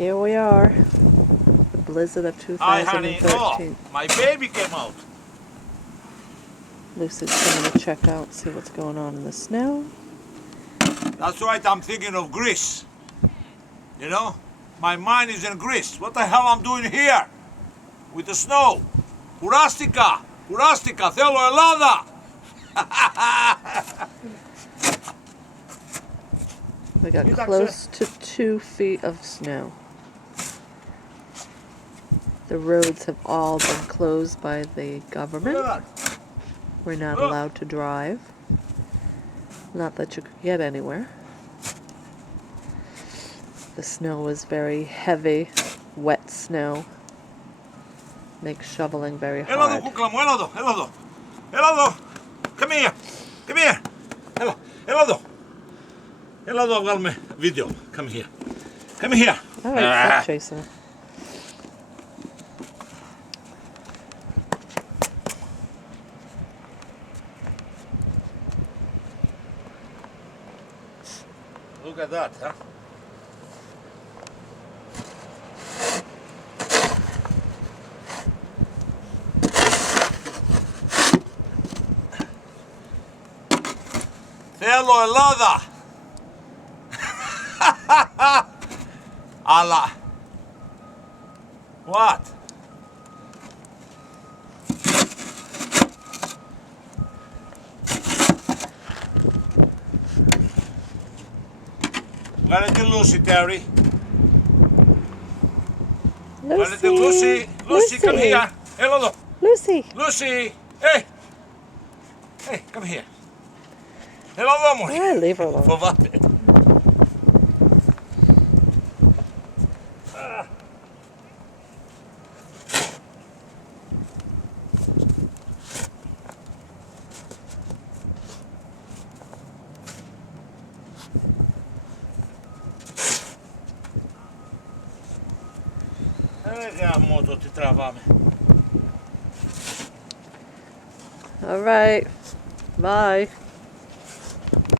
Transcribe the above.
Here we are, the blizzard of 2013. Hi, honey. Oh, my baby came out. Lucy's coming to check out, see what's going on in the snow. That's right, I'm thinking of Greece. You know, my mind is in Greece. What the hell I'm doing here? With the snow. Urastika! Urastika! Θέλω Ελλάδα! We got close to 2 feet of snow. The roads have all been closed by the government. We're not allowed to drive. Not that you could get anywhere. The snow is very heavy, wet snow. Makes shoveling very hard. Έλα εδώ. Come here. Come here. Έλα εδώ. Έλα εδώ, βγάλουμε βίντεο. Come here. Come here. All right, stop chasing her. Look at that, huh? Θέλω Ελλάδα! Αλλά... What? Βγάλε τη Lucy, Terry. Βγάλε τη Lucy. Lucy, come here. Έλα εδώ. Lucy. Lucy. Hey. Hey, come here. Έλα εδώ, μωρή. Yeah, leave her alone. Φοβάται. Γαμώ το τι τραβάμε. All right. Bye.